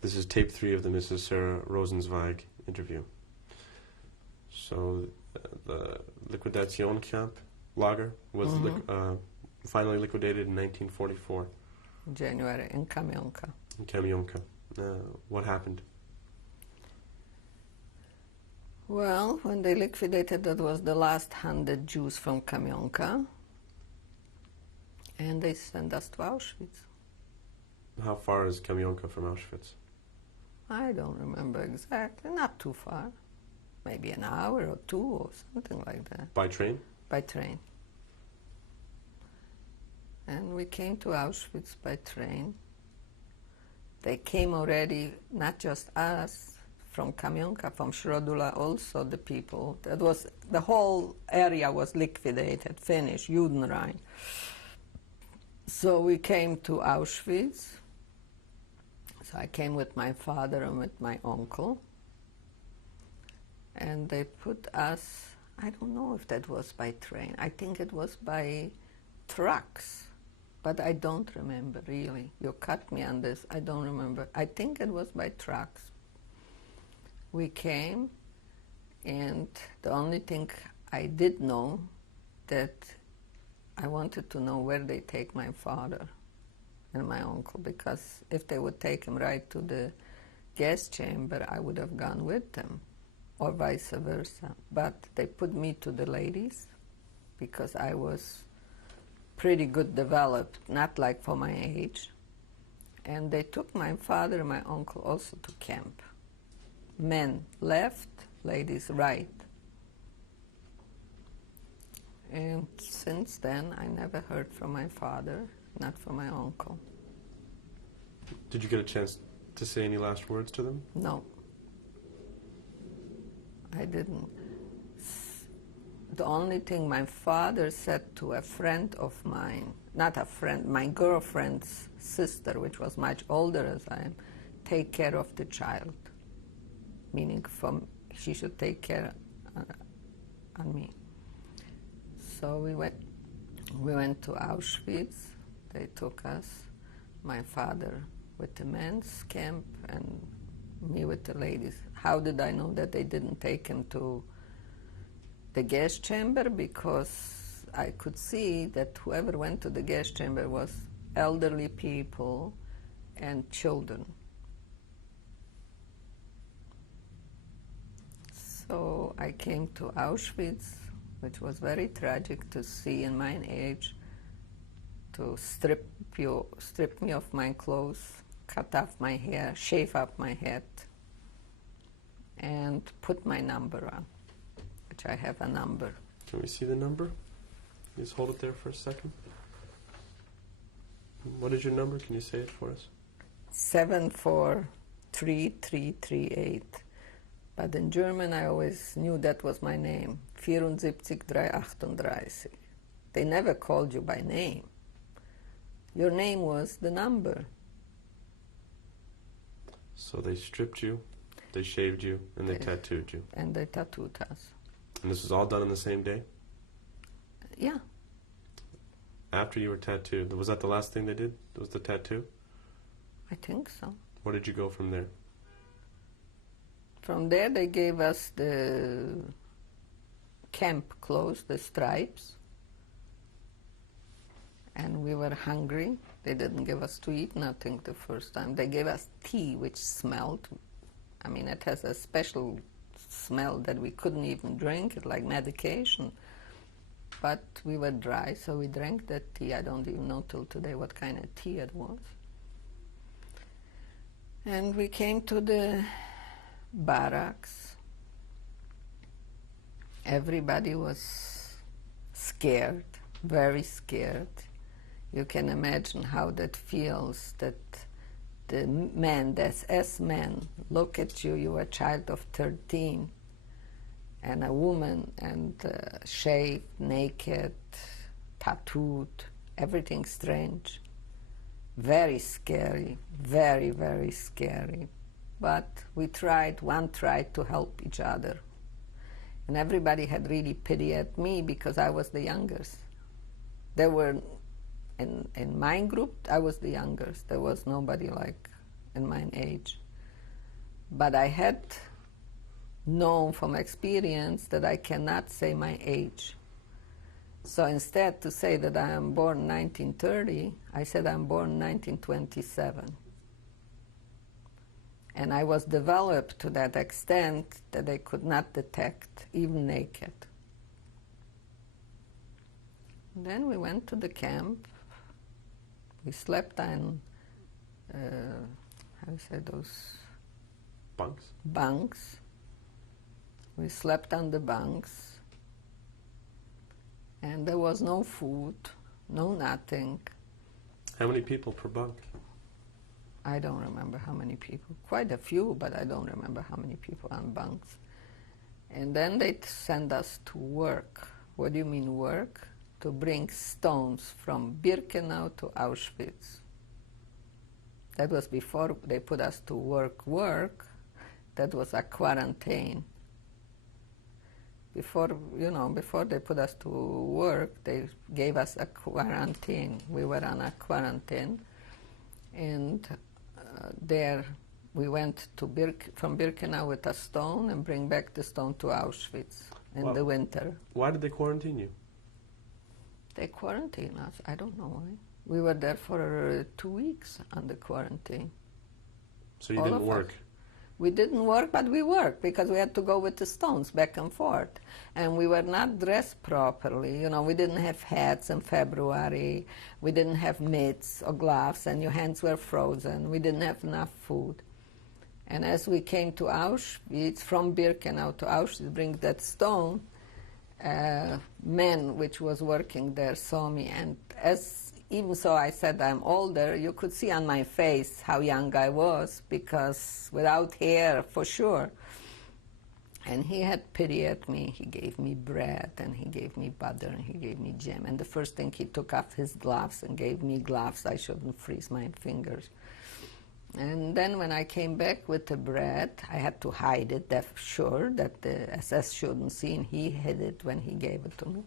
This is tape 3 of the Mrs. Sara Rosenzweig interview. So the liquidation camp, lager, was finally liquidated in 1944. January, in Kamionka. In Kamionka. What happened? Well, when they liquidated, that was the last 100 Jews from Kamionka. And they sent us to Auschwitz. How far is Kamionka from Auschwitz? I don't remember exactly, not too far. Maybe an hour or two or something like that. By train? By train. And we came to Auschwitz by train. They came already, not just us, from Kamionka, from Schrodula also the people. That was, the whole area was liquidated, finished, Judenrein. So we came to Auschwitz. So I came with my father and with my uncle. And they put us, I don't know if that was by train. I think it was by trucks. But I don't remember, really. You cut me on this. I don't remember. I think it was by trucks. We came, and the only thing I did know that I wanted to know where they take my father and my uncle, because if they would take him right to the gas chamber, I would have gone with them, or vice versa. But they put me to the ladies because I was pretty good developed, not like for my age. And they took my father and my uncle also to camp. Men left, ladies right. And since then, I never heard from my father, not from my uncle. Did you get a chance to say any last words to them? No. I didn't. The only thing my father said to a friend of mine, not a friend, my girlfriend's sister, which was much older as I am, take care of the child. Meaning she should take care on me. So we went to Auschwitz. They took us, my father with the men's camp and me with the ladies. How did I know that they didn't take him to the gas chamber? Because I could see that whoever went to the gas chamber was elderly people and children. So I came to Auschwitz, which was very tragic to see in my age, to strip me of my clothes, cut off my hair, shave up my head, and put my number on, which I have a number. Can we see the number? Just hold it there for a second. What is your number? Can you say it for us? 743338. But in German, I always knew that was my name, 74338. They never called you by name. Your name was the number. So they stripped you, they shaved you, and they tattooed you. And they tattooed us. And this was all done on the same day? Yeah. After you were tattooed, was that the last thing they did? Was the tattoo? I think so. Where did you go from there? From there, they gave us the camp clothes, the stripes, and we were hungry. They didn't give us to eat nothing the first time. They gave us tea, which smelled. I mean, it has a special smell that we couldn't even drink it, like medication. But we were dry, so we drank that tea. I don't even know till today what kind of tea it was. And we came to the barracks. Everybody was scared, very scared. You can imagine how that feels, that the men, the SS men, look at you, you're a child of 13, and a woman, and shaved, naked, tattooed, everything strange. Very scary, very, very scary. But we tried, one tried to help each other. And everybody had really pity at me because I was the youngest. There were, in my group, I was the youngest. There was nobody like in my age. But I had known from experience that I cannot say my age. So instead to say that I am born 1930, I said I'm born 1927. And I was developed to that extent that they could not detect, even naked. Then we went to the camp. We slept on, how do you say those? Bunks? Bunks. We slept on the bunks. And there was no food, no nothing. How many people per bunk? I don't remember how many people. Quite a few, but I don't remember how many people on bunks. And then they send us to work. What do you mean work? To bring stones from Birkenau to Auschwitz. That was before they put us to work. That was a quarantine. Before they put us to work, they gave us a quarantine. We were on a quarantine. And there we went to from Birkenau with a stone and bring back the stone to Auschwitz in the winter. Why did they quarantine you? They quarantined us. I don't know why. We were there for 2 weeks on the quarantine. So you didn't work? We didn't work, but we worked because we had to go with the stones back and forth. And we were not dressed properly. We didn't have hats in February. We didn't have mitts or gloves, and your hands were frozen. We didn't have enough food. And as we came to Auschwitz, from Birkenau to Auschwitz, bring that stone, man which was working there saw me. And even so I said I'm older, you could see on my face how young I was, because without hair, for sure. And he had pity at me. He gave me bread, and he gave me butter, and he gave me jam. And the first thing, he took off his gloves and gave me gloves. I shouldn't freeze my fingers. And then when I came back with the bread, I had to hide it, sure, that the SS shouldn't see, and he hid it when he gave it to me.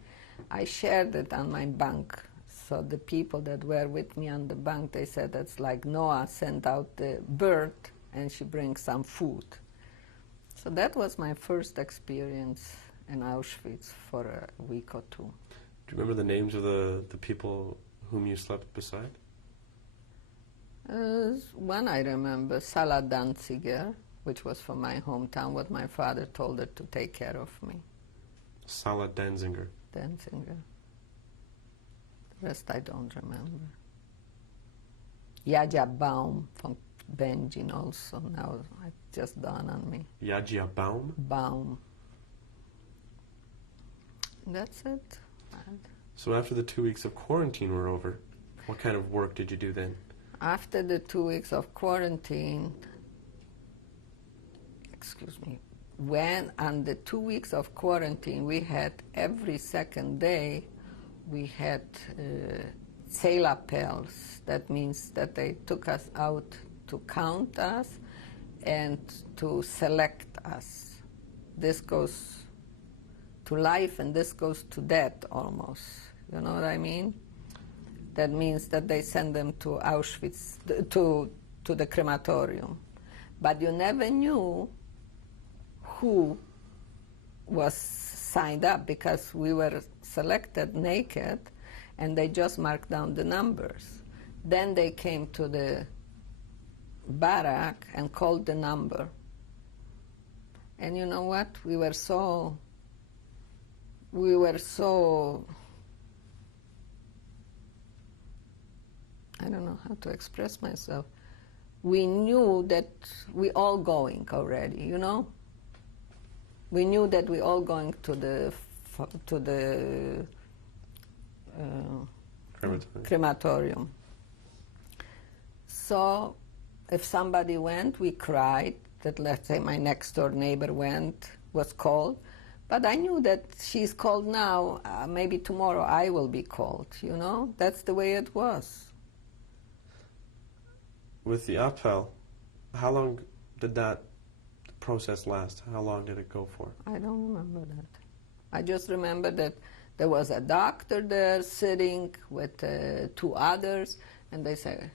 I shared it on my bunk. So the people that were with me on the bunk, they said it's like Noah sent out the bird and she brings some food. So that was my first experience in Auschwitz for a week or two. Do you remember the names of the people whom you slept beside? One I remember, Sara Danziger, which was from my hometown, what my father told her to take care of me. Sara Danziger. Danziger. The rest I don't remember. Yadja Baum from Benjin also, now it just dawned on me. Yadja Baum? Baum. That's it. So after the 2 weeks of quarantine were over, what kind of work did you do then? After the 2 weeks of quarantine, when on the 2 weeks of quarantine, we had every second day, we had zählappells. That means that they took us out to count us and to select us. This goes to life and this goes to death almost. You know what I mean? That means that they send them to Auschwitz, to the crematorium. But you never knew who was signed up, because we were selected naked and they just marked down the numbers. Then they came to the barrack and called the number. And you know what? We were so I don't know how to express myself. We knew that we all going already, you know? We knew that we all going to the crematorium. So if somebody went, we cried that, let's say my next door neighbor was called. But I knew that she's called now, maybe tomorrow I will be called, you know? That's the way it was. With the appel, how long did that process last? How long did it go for? I don't remember that. I just remember that there was a doctor there sitting with two others, and they said,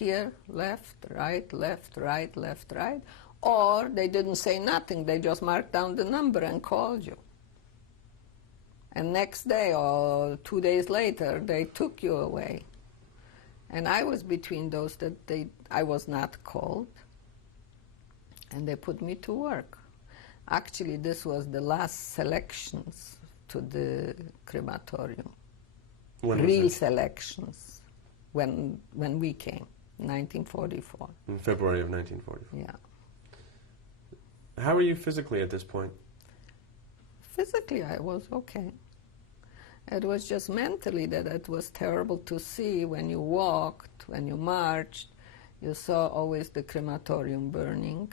here, left, right, left, right, left, right. Or they didn't say nothing. They just marked down the number and called you. And next day or 2 days later, they took you away. And I was between those that I was not called. And they put me to work. Actually, this was the last selections to the crematorium. When was Real that? selections when we came, 1944. In February of 1944. Yeah. How were you physically at this point? Physically, I was okay. It was just mentally that it was terrible to see when you walked, when you marched. You saw always the crematorium burning,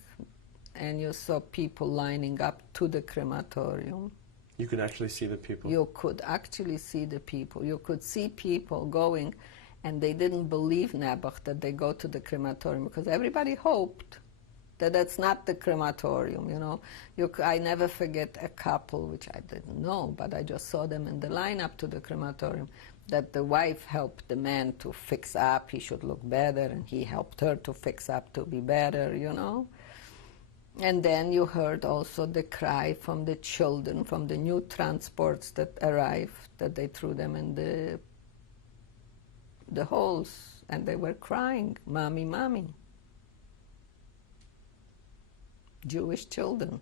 and you saw people lining up to the crematorium. You could actually see the people? You could actually see the people. You could see people going, and they didn't believe Nebuch that they go to the crematorium, because everybody hoped that that's not the crematorium, you know. I never forget a couple, which I didn't know, but I just saw them in the lineup to the crematorium, that the wife helped the man to fix up, he should look better, and he helped her to fix up to be better, you know. And then you heard also the cry from the children, from the new transports that arrived, that they threw them in the holes, and they were crying, "Mommy, mommy." Jewish children.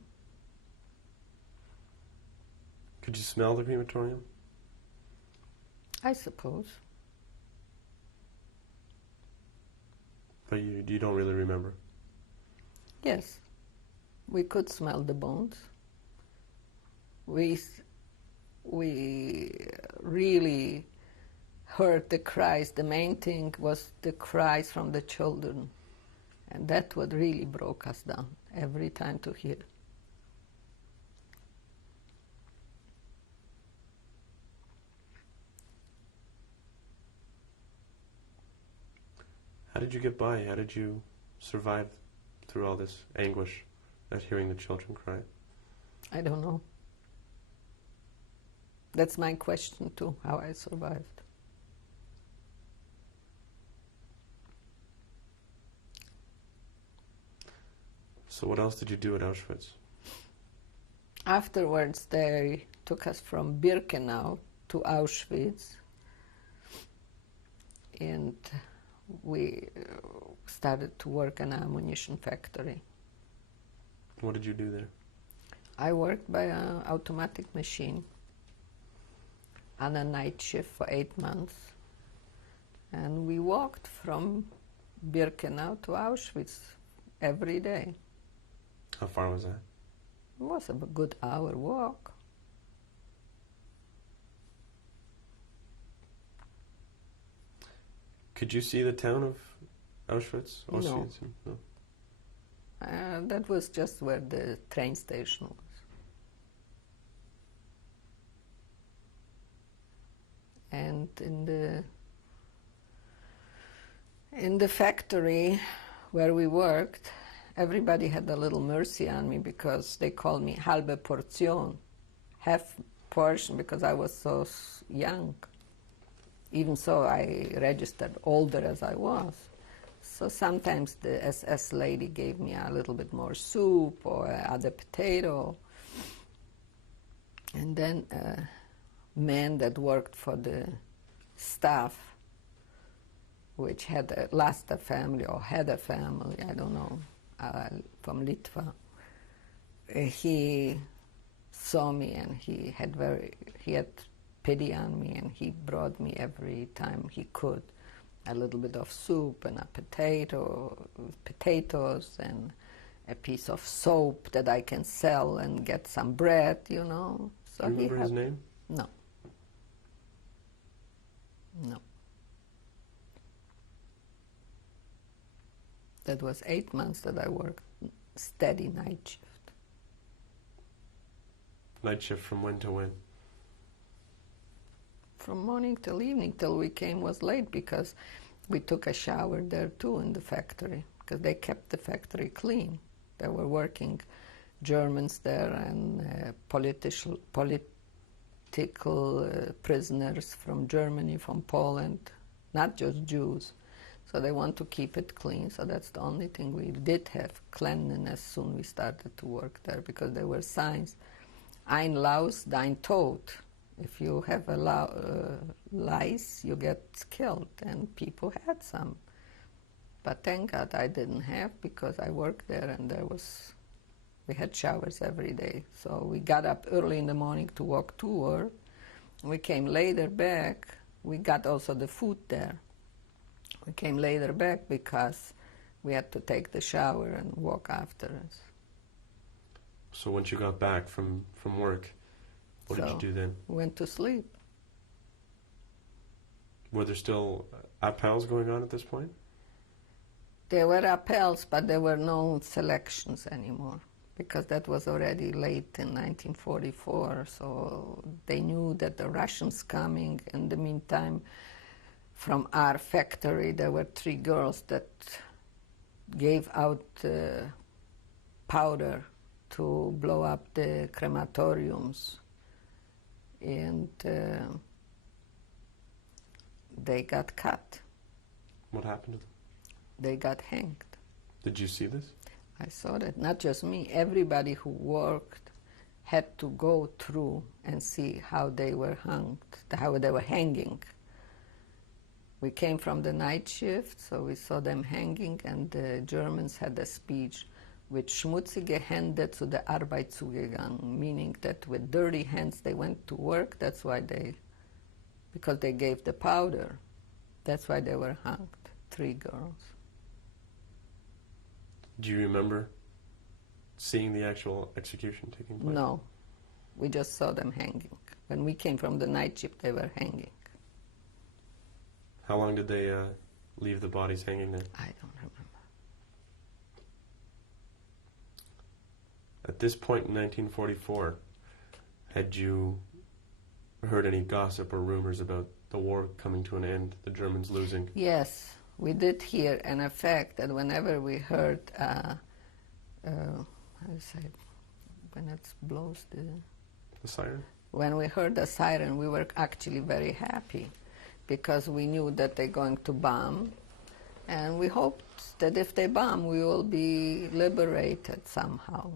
Could you smell the crematorium? I suppose. But you don't really remember? Yes. We could smell the bones. We really heard the cries. The main thing was the cries from the children. And that what really broke us down every time to hear. How did you get by? How did you survive through all this anguish at hearing the children cry? I don't know. That's my question too, how I survived. So what else did you do at Auschwitz? Afterwards, they took us from Birkenau to Auschwitz, and we started to work in an ammunition factory. What did you do there? I worked by an automatic machine on a night shift for 8 months, and we walked from Birkenau to Auschwitz every day. How far was that? It was a good hour walk. Could you see the town of Auschwitz? No. Auschwitz? No. That was just where the train station was. And in the factory where we worked, everybody had a little mercy on me because they called me halbe Portion, half portion, because I was so young. Even so, I registered older as I was. So sometimes the SS lady gave me a little bit more soup or other potato. And then a man that worked for the staff, which had lost a family or had a family, I don't know, from Litva, he saw me and he had pity on me, and he brought me every time he could a little bit of soup and a potatoes and a piece of soap that I can sell and get some bread, you know. So Do you remember his name? No. No. That was 8 months that I worked steady night shift. Night shift from when to when? From morning till evening, till we came was late, because we took a shower there too in the factory, because they kept the factory clean. There were working Germans there and political prisoners from Germany, from Poland, not just Jews. So they want to keep it clean. So that's the only thing we did have, cleanliness, soon we started to work there, because there were signs, ein Laus, dein Tod. If you have a lice, you get killed, and people had some. But thank God I didn't have, because I worked there and we had showers every day. So we got up early in the morning to walk tour. We came later back. We got also the food there. We came later back because we had to take the shower and walk after us. So once you got back from work, what did you do then? Went to sleep. Were there still appels going on at this point? There were appels, but there were no selections anymore, because that was already late in 1944, so they knew that the Russians coming. In the meantime, from our factory, there were 3 girls that gave out powder to blow up the crematoriums, and they got cut. What happened to them? They got hanged. Did you see this? I saw that. Not just me. Everybody who worked had to go through and see how they were hung, how they were hanging. We came from the night shift, so we saw them hanging, and the Germans had a speech, with schmutzige Hände zu der Arbeit zugegangen, meaning that with dirty hands they went to work. That's why because they gave the powder, that's why they were hanged, 3 girls. Do you remember seeing the actual execution taking place? No, we just saw them hanging. When we came from the night shift, they were hanging. How long did they leave the bodies hanging there? I don't remember. At this point in 1944, had you heard any gossip or rumors about the war coming to an end, the Germans losing? Yes, we did hear an effect that whenever we heard, how do you say it? When it blows The siren? When we heard the siren, we were actually very happy, because we knew that they're going to bomb, and we hoped that if they bomb, we will be liberated somehow.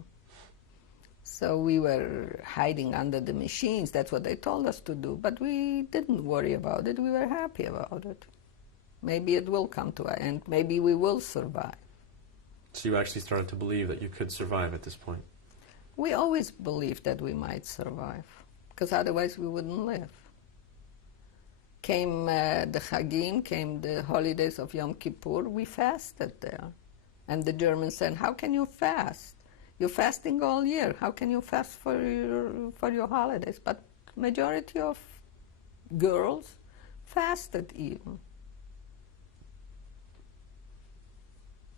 So we were hiding under the machines. That's what they told us to do. But we didn't worry about it. We were happy about it. Maybe it will come to an end. Maybe we will survive. So you actually started to believe that you could survive at this point? We always believed that we might survive, because otherwise we wouldn't live. Came the Chagim, came the holidays of Yom Kippur, we fasted there. And the Germans said, how can you fast? You're fasting all year. How can you fast for your holidays? But majority of girls fasted even.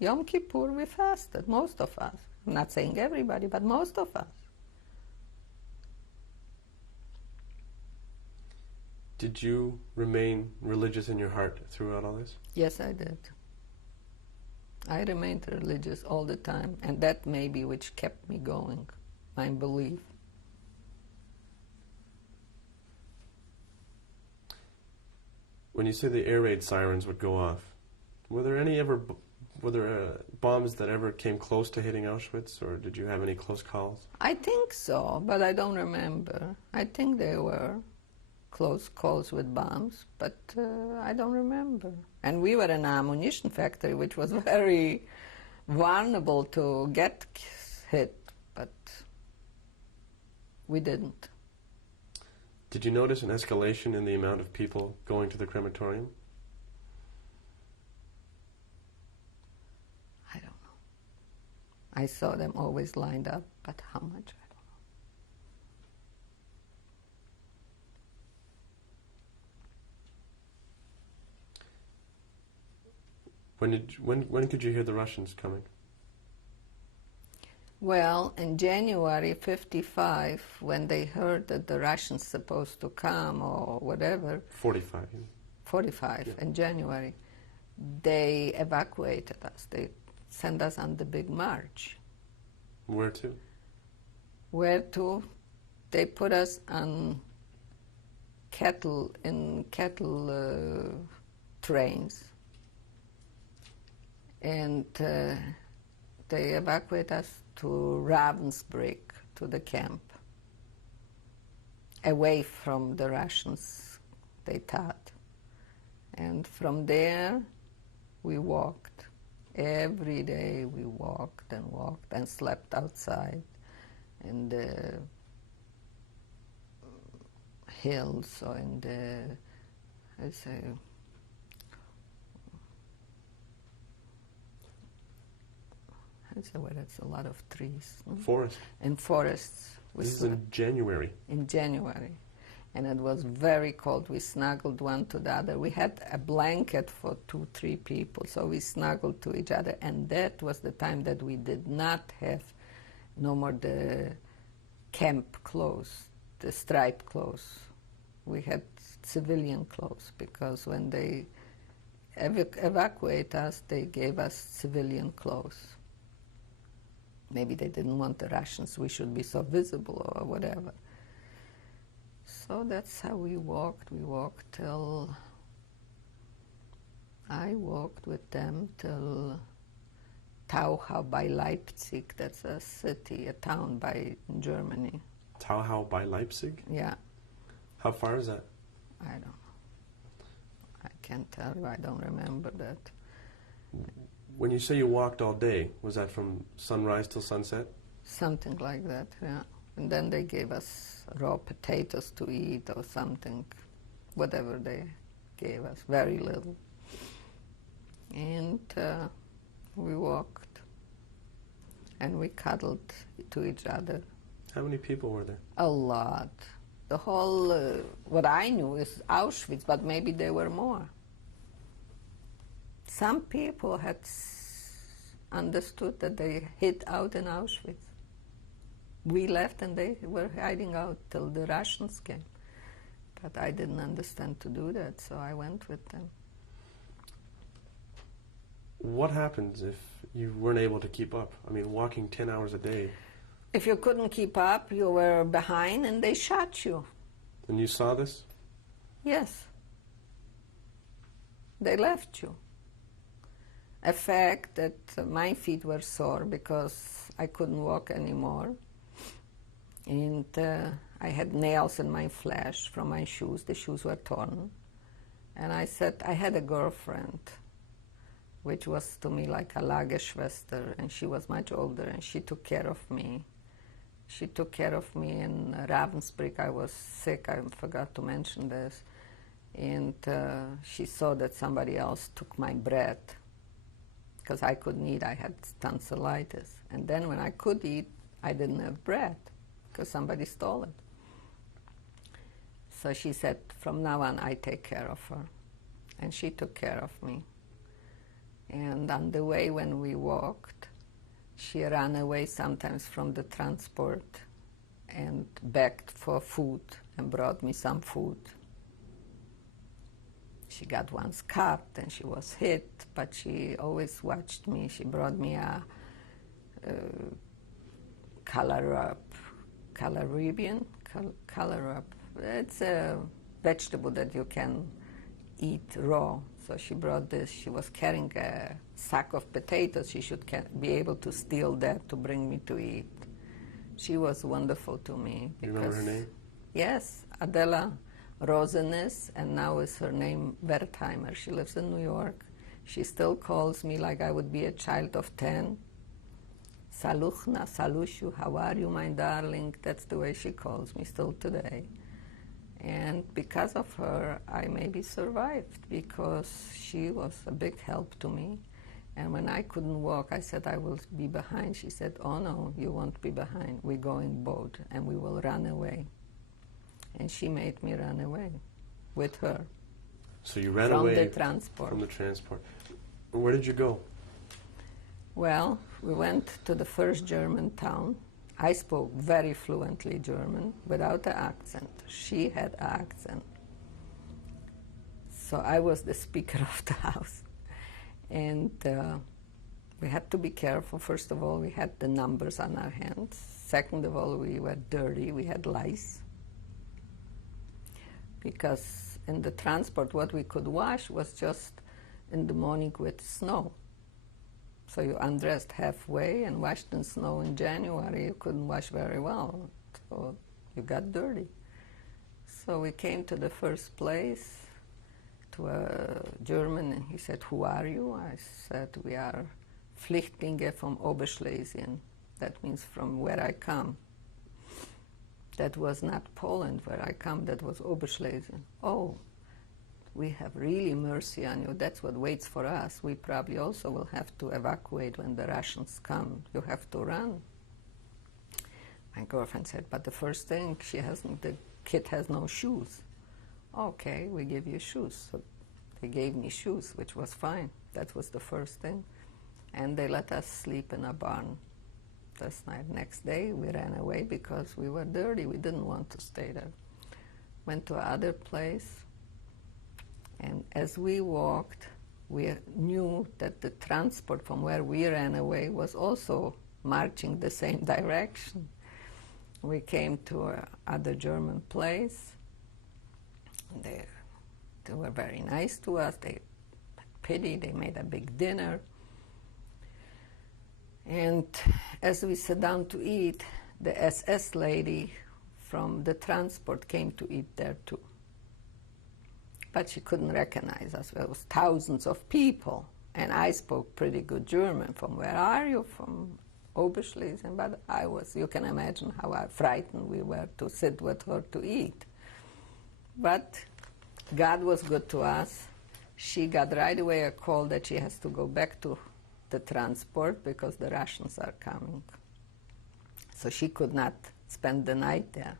Yom Kippur we fasted, most of us. I'm not saying everybody, but most of us. Did you remain religious in your heart throughout all this? Yes, I did. I remained religious all the time, and that may be which kept me going, my belief. When you say the air raid sirens would go off, were there bombs that ever came close to hitting Auschwitz, or did you have any close calls? I think so, but I don't remember. I think there were close calls with bombs, but I don't remember. And we were in an ammunition factory, which was very vulnerable to get hit, but we didn't. Did you notice an escalation in the amount of people going to the crematorium? I don't know. I saw them always lined up, but how much, I don't know. When could you hear the Russians coming? Well, in January 55, when they heard that the Russians supposed to come or whatever, 45. 45 Yeah. in January, they evacuated us. They sent us on the big march. Where to? Where to? They put us on cattle trains, And they evacuated us to Ravensbrück, to the camp, away from the Russians, they thought. And from there, we walked. Every day we walked and slept outside in the hills or in the, where it's a lot of trees. No? Forest. In forests. This is in January. In January. And it was very cold. We snuggled one to the other. We had a blanket for 2-3 people, so we snuggled to each other. And that was the time that we did not have no more the camp clothes, the striped clothes. We had civilian clothes because when they evacuate us, they gave us civilian clothes. Maybe they didn't want the Russians, we should be so visible or whatever. So that's how we walked. We walked till, I walked with them till Tauchau by Leipzig. That's a city, a town in Germany. Tauchau by Leipzig? Yeah. How far is that? I don't know. I can't tell you, I don't remember that. When you say you walked all day, was that from sunrise till sunset? Something like that, yeah. And then they gave us raw potatoes to eat or something, whatever they gave us, very little. And we walked and we cuddled to each other. How many people were there? A lot. The whole, what I knew is Auschwitz, but maybe there were more. Some people had understood that they hid out in Auschwitz. We left and they were hiding out till the Russians came. But I didn't understand to do that, so I went with them. What happens if you weren't able to keep up? I mean, walking 10 hours a day. If you couldn't keep up, you were behind and they shot you. And you saw this? Yes. They left you. A fact that my feet were sore because I couldn't walk anymore. And I had nails in my flesh from my shoes. The shoes were torn. And I said, I had a girlfriend, which was to me like a Lagerschwester, and she was much older, and she took care of me. She took care of me in Ravensbrück. I was sick, I forgot to mention this. And she saw that somebody else took my bread, because I couldn't eat, I had tonsillitis. And then when I could eat, I didn't have bread, because somebody stole it. So she said, from now on, I take care of her. And she took care of me. And on the way when we walked, she ran away sometimes from the transport and begged for food and brought me some food. She got once cut and she was hit, but she always watched me. She brought me a calarab. It's a vegetable that you can eat raw. So she brought this. She was carrying a sack of potatoes. She should be able to steal that to bring me to eat. She was wonderful to me. Do you remember her name? Yes, Adela Rosenes, and now is her name Wertheimer. She lives in New York. She still calls me like I would be a child of 10. Saluchna, salushu, how are you, my darling? That's the way she calls me still today. And because of her, I maybe survived, because she was a big help to me. And when I couldn't walk, I said, I will be behind. She said, oh no, you won't be behind. We go in boat and we will run away. And she made me run away with her. So you ran away from the transport. From the transport. Where did you go? Well, we went to the first German town. I spoke very fluently German without an accent. She had an accent. So I was the speaker of the house. And we had to be careful. First of all, we had the numbers on our hands. Second of all, we were dirty. We had lice. Because in the transport, what we could wash was just in the morning with snow. So you undressed halfway and washed in snow in January. You couldn't wash very well, so you got dirty. So we came to the first place, to a German, and he said, "Who are you?" I said, "We are Flüchtlinge from Oberschlesien." That means from where I come. That was not Poland where I come, that was Oberschlesien. "Oh, we have really mercy on you. That's what waits for us. We probably also will have to evacuate when the Russians come. You have to run." My girlfriend said, "But the first thing, the kid has no shoes." "Okay, we give you shoes." So they gave me shoes, which was fine. That was the first thing. And they let us sleep in a barn this night. Next day, we ran away because we were dirty. We didn't want to stay there. Went to another place. And as we walked, we knew that the transport from where we ran away was also marching the same direction. We came to another German place. They were very nice to us. They had pity. They made a big dinner. And as we sat down to eat, the SS lady from the transport came to eat there too. But she couldn't recognize us. There was thousands of people, and I spoke pretty good German. "From where are you?" "From Oberschlesien." But I was, you can imagine how frightened we were to sit with her to eat. But God was good to us. She got right away a call that she has to go back to the transport because the Russians are coming. So she could not spend the night there.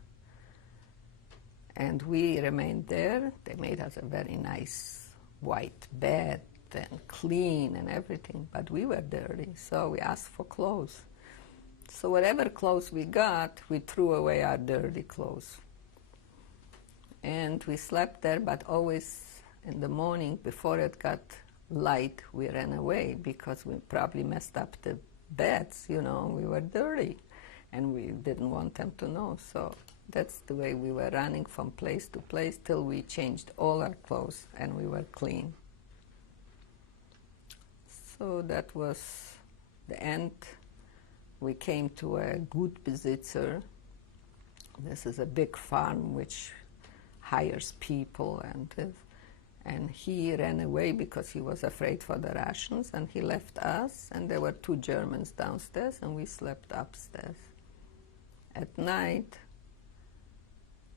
And we remained there. They made us a very nice white bed and clean and everything, but we were dirty, so we asked for clothes. So whatever clothes we got, we threw away our dirty clothes. And we slept there, but always in the morning, before it got light, we ran away because we probably messed up the beds, we were dirty, and we didn't want them to know. So that's the way we were running from place to place till we changed all our clothes and we were clean. So that was the end. We came to a Gutbesitzer. This is a big farm which hires people, and he ran away because he was afraid for the Russians, and he left us, and there were 2 Germans downstairs, and we slept upstairs. At night,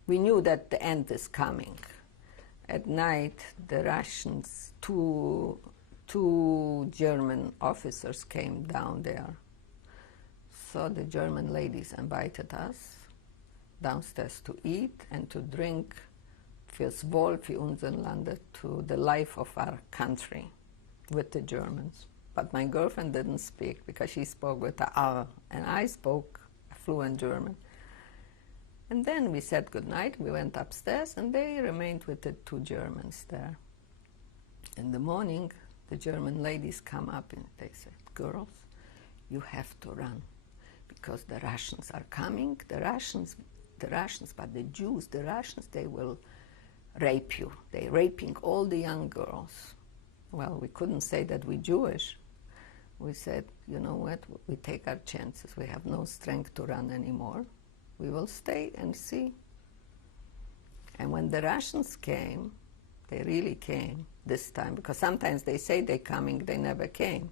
we knew that the end is coming. At night, the Russians, two German officers came down there. So the German ladies invited us downstairs to eat and to drink fürs Wohl für unser Land, to the life of our country, with the Germans. But my girlfriend didn't speak because she spoke with the R, and I spoke fluent German. And then we said goodnight, we went upstairs, and they remained with the 2 Germans there. In the morning, the German ladies come up and they said, "Girls, you have to run because the Russians are coming. The Russians, but the Jews, the Russians, they will rape you. They're raping all the young girls." Well, we couldn't say that we're Jewish. We said, you know what, we take our chances. We have no strength to run anymore. We will stay and see. And when the Russians came, they really came this time, because sometimes they say they're coming, they never came.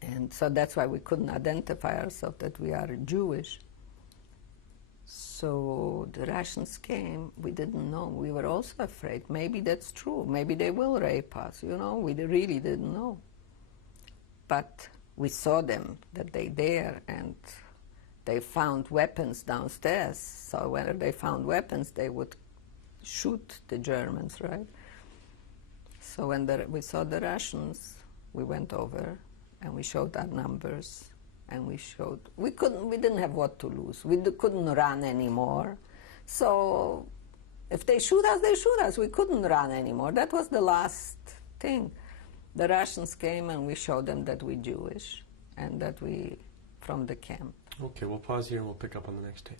And so that's why we couldn't identify ourselves that we are Jewish. So the Russians came, we didn't know. We were also afraid. Maybe that's true. Maybe they will rape us, we really didn't know. But we saw them, that they're there, and they found weapons downstairs. So when they found weapons, they would shoot the Germans, right? So when we saw the Russians, we went over and we showed our numbers, and we didn't have what to lose. We couldn't run anymore. So if they shoot us, they shoot us. We couldn't run anymore. That was the last thing. The Russians came and we showed them that we're Jewish and that we from the camp. Okay, we'll pause here and we'll pick up on the next tape.